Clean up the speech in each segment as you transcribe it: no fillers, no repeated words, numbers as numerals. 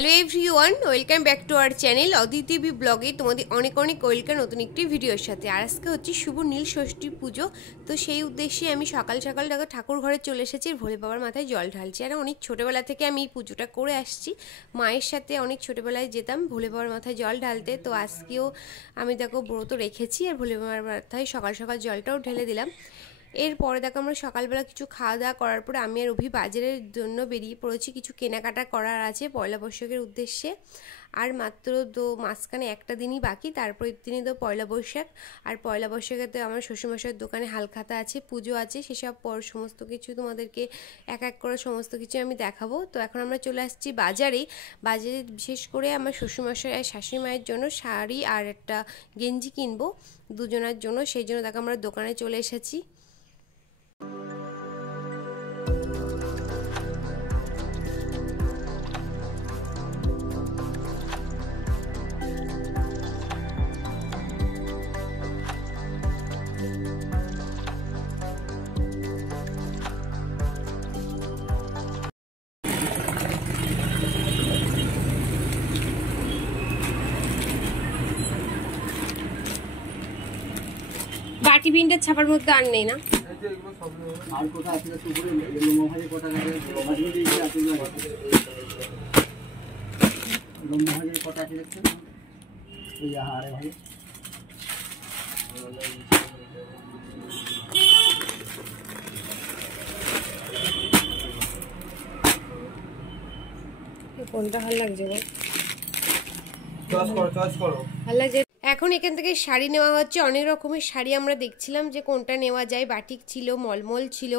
Hello everyone, welcome back to our channel Aditi B ব্লগে। তোমাদের অনেক অনেক ওয়েলকাম নতুন একটি ভিডিওর সাথে। আর আজকে হচ্ছে শুভ নীল ষষ্ঠী পুজো। তো সেই উদ্দেশ্যে আমি সকাল সকাল দেখো ঠাকুর ঘরে চলে এসেছি, ভোলে বাবার মাথায় জল ঢালছি। আর অনেক ছোটোবেলা থেকে আমি এই পুজোটা করে আসছি, মায়ের সাথে অনেক ছোটোবেলায় যেতাম ভোলে বাবার মাথায় জল ঢালতে। তো আজকেও আমি দেখো ব্রত রেখেছি আর ভোলে বাবার মাথায় সকাল সকাল জলটাও ঢেলে দিলাম। এরপরে দেখো আমরা সকালবেলা কিছু খাওয়া দাওয়া করার পরে আমি আর অভি বাজারের জন্য বেরিয়ে পড়েছি। কিছু কেনাকাটা করার আছে পয়লা বৈশাখের উদ্দেশ্যে। আর মাত্র তো মাঝখানে একটা দিনই বাকি, তারপরের দিনই তো পয়লা বৈশাখ। আর পয়লা বৈশাখে তো আমার শ্বশুরমশাইয়ের দোকানে হালখাতা আছে, পুজো আছে, সেসব পর সমস্ত কিছু তোমাদেরকে এক এক করে সমস্ত কিছু আমি দেখাবো। তো এখন আমরা চলে আসছি বাজারে। বাজারে বিশেষ করে আমার শ্বশুরমশাই আর শাশুড়ি মায়ের জন্য শাড়ি আর একটা গেঞ্জি কিনবো দুজনের জন্য, সেই জন্য দেখো আমরা দোকানে চলে এসেছি। বাটি পিনটা ছাপার মধ্যে আর নেই না, আর কোথা আছে তো পুরো লোমহাজে কোটা আছে, লোমহাজে দিয়ে আছে, লোমহাজে কোটা আছে দেখছেন এই আরে ভাই কোনটা ভালো লাগছে গো, চয়েস করো ভালো লাগছে। এখন এখান থেকে শাড়ি নেওয়া হচ্ছে, অনেক রকমের শাড়ি আমরা দেখছিলাম যে কোনটা নেওয়া যায়। বাটিক ছিল, মলমল ছিল,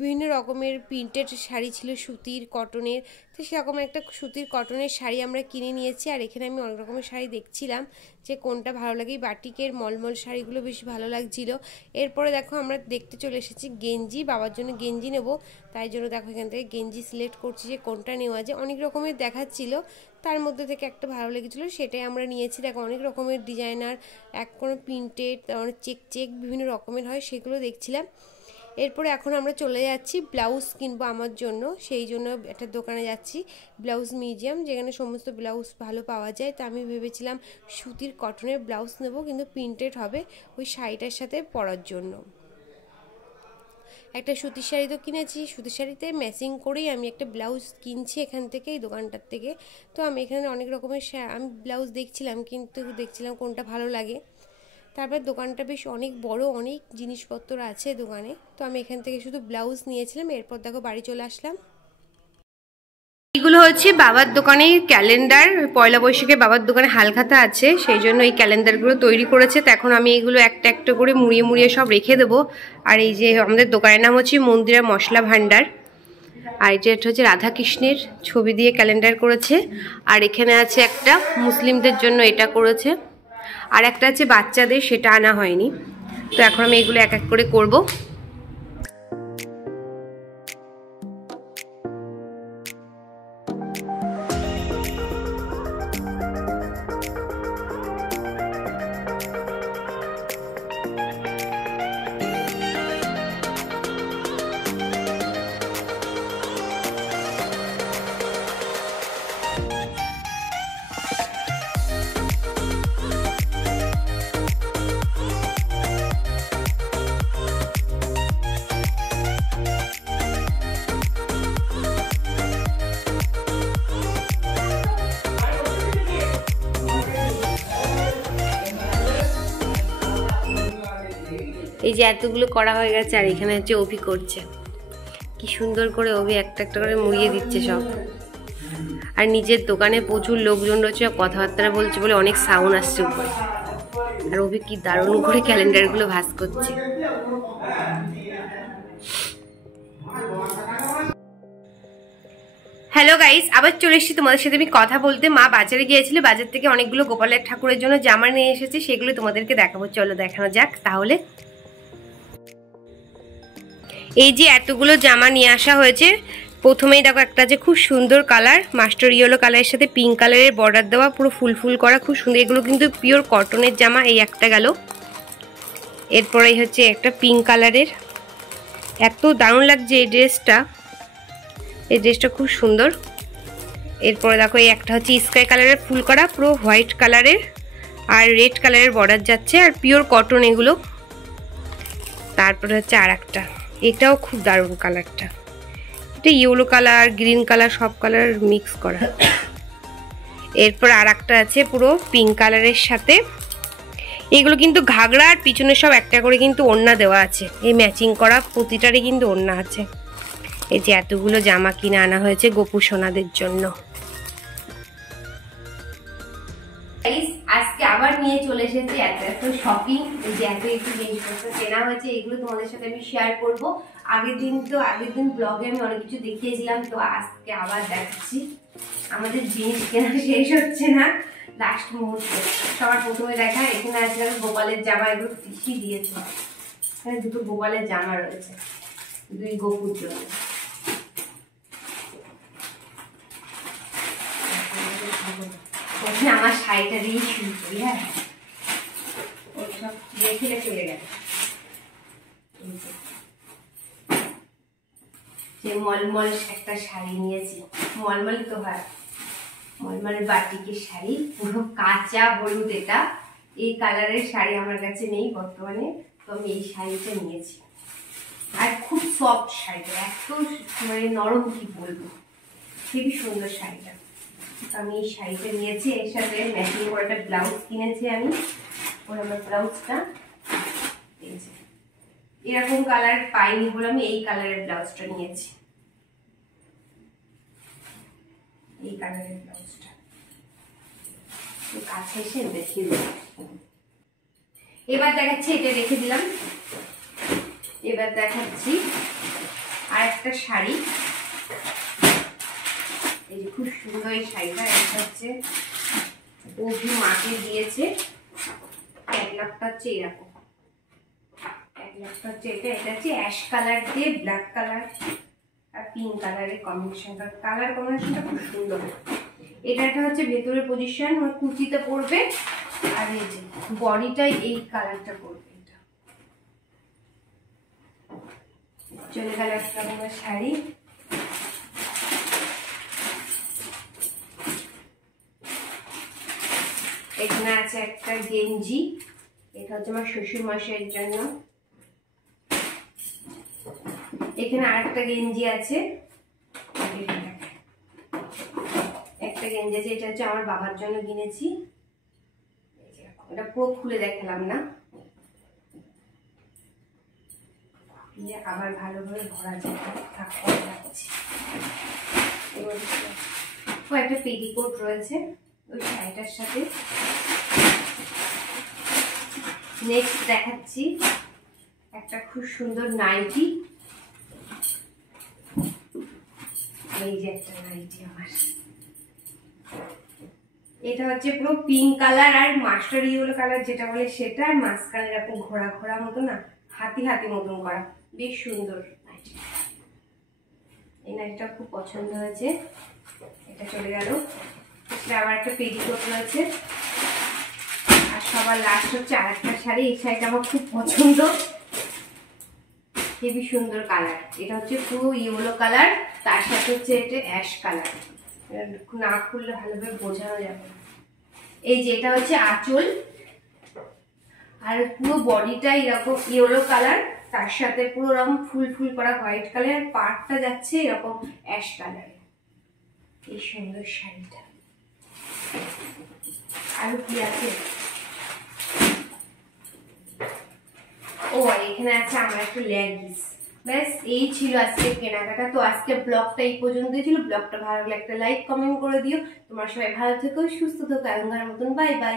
বিভিন্ন রকমের প্রিন্টেড শাড়ি ছিল, সুতির কটনের। তো সেরকম একটা সুতির কটনের শাড়ি আমরা কিনে নিয়েছি। আর এখানে আমি অনেক রকমের শাড়ি দেখছিলাম যে কোনটা ভালো লাগে। বাটিকের মলমল শাড়িগুলো বেশ ভালো লাগছিল। এরপরে দেখো আমরা দেখতে চলে এসেছি গেঞ্জি, বাবার জন্য গেঞ্জি নেব, তাই জন্য দেখো এখান থেকে গেঞ্জি সিলেক্ট করছি যে কোনটা নেওয়া যায়। অনেক রকমের দেখাচ্ছিল, তার মধ্যে থেকে একটা ভালো লেগেছিলো, সেটাই আমরা নিয়েছি। দেখো অনেক রকমের ডিজাইনার, এক কোনো প্রিন্টেড, অনেক চেক চেক বিভিন্ন রকমের হয়, সেগুলো দেখছিলাম। এরপরে এখন আমরা চলে যাচ্ছি ব্লাউজ কিনবো আমার জন্য, সেই জন্য একটা দোকানে যাচ্ছি, ব্লাউজ মিউজিয়াম, যেখানে সমস্ত ব্লাউজ ভালো পাওয়া যায়। তো আমি ভেবেছিলাম সুতির কটনের ব্লাউজ নেব, কিন্তু প্রিন্টেড হবে ওই শাড়িটার সাথে পরার জন্য। একটা সুতির শাড়ি তো কিনেছি, সুতির শাড়িতে ম্যাচিং করেই আমি একটা ব্লাউজ কিনছি এখান থেকে, এই দোকানটার থেকে। তো আমি এখানে অনেক রকমের আমি ব্লাউজ দেখছিলাম, কিন্তু দেখছিলাম কোনটা ভালো লাগে। তারপর দোকানটা বেশ অনেক বড়, অনেক জিনিসপত্র আছে দোকানে। তো আমি এখান থেকে শুধু ব্লাউজ নিয়েছিলাম, এরপর দেখো বাড়ি চলে আসলাম। এগুলো হচ্ছে বাবার দোকানে ক্যালেন্ডার, পয়লা বৈশাখে বাবার দোকানে হালখাতা আছে, সেই জন্য এই ক্যালেন্ডারগুলো তৈরি করেছে। তো এখন আমি এগুলো একটা একটা করে মুড়িয়ে মুড়িয়ে সব রেখে দেবো। আর এই যে আমাদের দোকানের নাম হচ্ছে মন্দিরা মশলা ভান্ডার। আর এটা হচ্ছে রাধাকৃষ্ণের ছবি দিয়ে ক্যালেন্ডার করেছে। আর এখানে আছে একটা মুসলিমদের জন্য এটা করেছে, আর একটা আছে বাচ্চাদের, সেটা আনা হয়নি। তো এখন আমি এগুলো এক এক করে করবো। এই যে এতগুলো করা হয়ে গেছে, আর এখানে হচ্ছে অভি করছে, কি সুন্দর করে অভি একটা একটা করে মুড়িয়ে দিচ্ছে সব। আর নিজের দোকানে প্রচুর লোকজন রয়েছে, কথাবার্তা বলছে বলে অনেক সাউন্ড আসছে উপরে। আর অভি কি দারুণ করে ক্যালেন্ডারগুলো ভাঁজ করছে। হ্যালো গাইস, আবার চলে এসেছি তোমাদের সাথে আমি কথা বলতে। মা বাজারে গিয়েছিল, বাজার থেকে অনেকগুলো গোপালের ঠাকুরের জন্য জামা নিয়ে এসেছে, সেগুলো তোমাদেরকে দেখাবো, চলো দেখানো যাক তাহলে। এই যে এতগুলো জামা নিয়ে আসা হয়েছে। প্রথমেই দেখো একটা আছে খুব সুন্দর কালার, মাস্টার ইয়েলো কালারের সাথে পিঙ্ক কালারের বর্ডার দেওয়া, পুরো ফুল ফুল করা, খুব সুন্দর। এগুলো কিন্তু পিওর কটনের জামা, এই একটা গেল। এরপরেই হচ্ছে একটা পিঙ্ক কালারের, এত দারুণ লাগছে এই ড্রেসটা, খুব সুন্দর। এরপরে দেখো এই একটা হচ্ছে স্কাই কালারের ফুল করা, পুরো হোয়াইট কালারের আর রেড কালারের বর্ডার যাচ্ছে, আর পিওর কটন এগুলো। তারপরে হচ্ছে আর একটা, এটাও খুব দারুণ কালারটা, এটা ইয়েলো কালার গ্রিন কালার সব কালার মিক্স করা। এরপর আর একটা আছে পুরো পিঙ্ক কালারের সাথে, এগুলো কিন্তু ঘাগরা আর পিছনে সব একটা করে কিন্তু ওড়না দেওয়া আছে, এই ম্যাচিং করা প্রতিটারই কিন্তু ওড়না আছে। এই যে এতগুলো জামা কিনে আনা হয়েছে গোপু সোনাদের জন্য। আজকে আবার নিয়ে চলে এসেছি এত শপিং, এই যে এত একটু জিনিসপত্র কেনা হয়েছে, এগুলো তোমাদের সাথে আমি শেয়ার করব। আগের দিন ব্লগে আমি অনেক কিছু দেখিয়েছিলাম, তো আজকে আবার দেখাচ্ছি। আমাদের জিনিস কেনা শেষ হচ্ছে না, লাস্ট মুহূর্তে সবার প্রথমে দেখা এখানে আছে গোপালের জামা, এগুলো পিসি দিয়েছে, এখানে দুটো গোপালের জামা রয়েছে, দুই গোপুর জন্য। আমার শাড়িটা দিয়ে শুরু করি, হ্যাঁ ওইসব রেখে চলে গেছে। যে মলমল একটা শাড়ি নিয়েছি, মলমল তো হয়, মলমলের বাটিকের শাড়ি, পুরো কাঁচা হলুদ। এটা এই কালারের শাড়ি আমার কাছে নেই বর্তমানে, তো আমি এই শাড়িটা নিয়েছি। আর খুব সফট শাড়িটা, এত মানে নরম কি বলবো, খুবই সুন্দর শাড়িটা। আমি এই শাড়িটা নিয়েছি, এর সাথে ম্যাচিং করে একটা ব্লাউজ কিনেছি আমি। ওর আমার ব্লাউজটা এরকম কালার পাইনি বলে আমি এই কালারের ব্লাউজটা নিয়েছি, এই কালারের ব্লাউজটা কাছে এসে দেখিয়ে দিলাম। এবার দেখাচ্ছি, এটা রেখে দিলাম। এবার দেখাচ্ছি আর একটা শাড়ি, এই যে খুব সুন্দর এই শাড়িটা। এটা হচ্ছে অভি মাকে দিয়েছে, ক্যাটলগটা হচ্ছে এরকম, ক্যাটলগটা হচ্ছে এটা হচ্ছে অ্যাশ কালার দিয়ে ব্ল্যাক কালার আর পিঙ্ক কালারের কম্বিনেশনটা, কালার কম্বিনেশনটা খুব সুন্দর। এটা একটা হচ্ছে ভেতরের পজিশন, কুচিতে পড়বে, আর এই যে বডিটাই এই কালারটা পড়বে। এটা চলে গেল একটা আমার শাড়ি। এখানে আছে একটা গেঞ্জি, এটা হচ্ছে আমার শ্বশুর মশাইয়ের জন্য। এখানে আরেকটা গেঞ্জি আছে, একটা গেঞ্জি আছে, এটা হচ্ছে আমার বাবার জন্য কিনেছি। এটা পুরো খুলে দেখালাম না, আবার ভালোভাবে ভরা যায়। একটা পেটিকোট রয়েছে ওই শাড়িটার সাথে। নেক্সট দেখাচ্ছি একটা খুব সুন্দর নাইটি, এই যে একটা নাইটি আমার, এটা হচ্ছে পুরো পিঙ্ক কালার আর মাস্টার ইয়েলো কালার যেটা বলে সেটা, আর মাঝখানে এরকম ঘোরা ঘোরা মতো না, হাতি হাতি মতন করা, বেশ সুন্দর নাইটি। এই নাইটিটা খুব পছন্দ হয়েছে। এটা চলে গেল। আবার একটা পেটিকোট রয়েছে, আর সবার লাস্ট হচ্ছে আর একটা শাড়ি। এই শাড়িটা আমার খুব পছন্দ, হেবি সুন্দর কালার। এটা হচ্ছে পুরো ইয়েলো কালার, তার সাথে হচ্ছে এটা অ্যাশ কালার, না খুললে ভালোভাবে বোঝানো যাবে। এই যে এটা হচ্ছে আঁচল, আর পুরো বডিটা এরকম ইয়েলো কালার, তার সাথে পুরো এরকম ফুল ফুল করা হোয়াইট কালার, পাড়টা যাচ্ছে এরকম অ্যাশ কালার। এই সুন্দর শাড়িটা আরো কি আছে, ও এখানে আছে আমার একটা লেগিংস। ব্যাস এই ছিল আজকে কেনাকাটা। তো আজকে ব্লগটা এই পর্যন্তই ছিল। ব্লগটা ভালো লাগলে একটা লাইক কমেন্ট করে দিও। তোমরা সবাই ভালো থেকো, সুস্থ থেকো, এখনকার মতন বাই বাই।